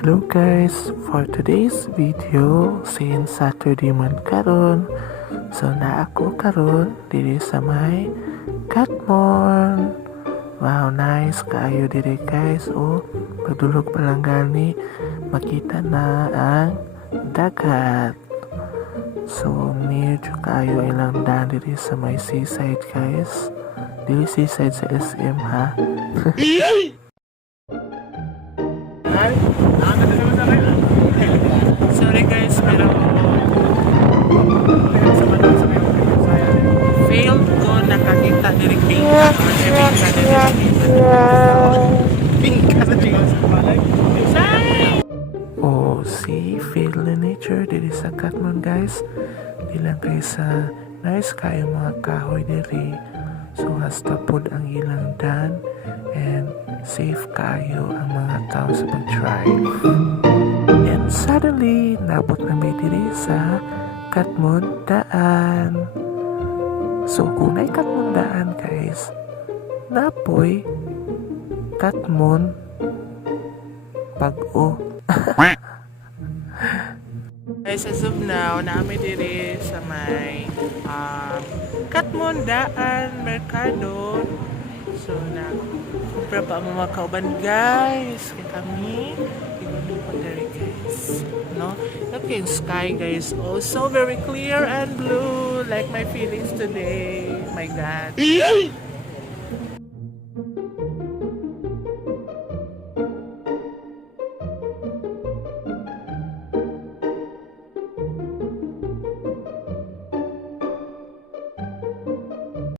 Hello guys, for today's video, since Saturday man karon, so na ako karon diri sa may Catmon. Wow, nice kayo diri guys. Oh, pagdulog pa lang gani, makita na ang dagat. So, medyo kayo ilang daan diri sa may seaside guys. Diri seaside sa SM ha. Sorry guys, pero failed ko nakakita diri pink oh, see, feel the nature diri sa Catmon guys. Di lang kayo sa nice kayo mga kahoy diri. So hasta pod ang ilang dan and safe kayo ang mga tao sa pag-drive. And suddenly, nabot na may diri sa Catmon daan. So kung na'y Catmon daan guys, napoy Catmon pag-o. Guys, as of now, namin diri sa may Catmon daan Mercado. So kumpra pa ang mga kauban guys. Kaya kami po diri guys. No? Look in sky guys. Oh, so very clear and blue. Like my feelings today. My God.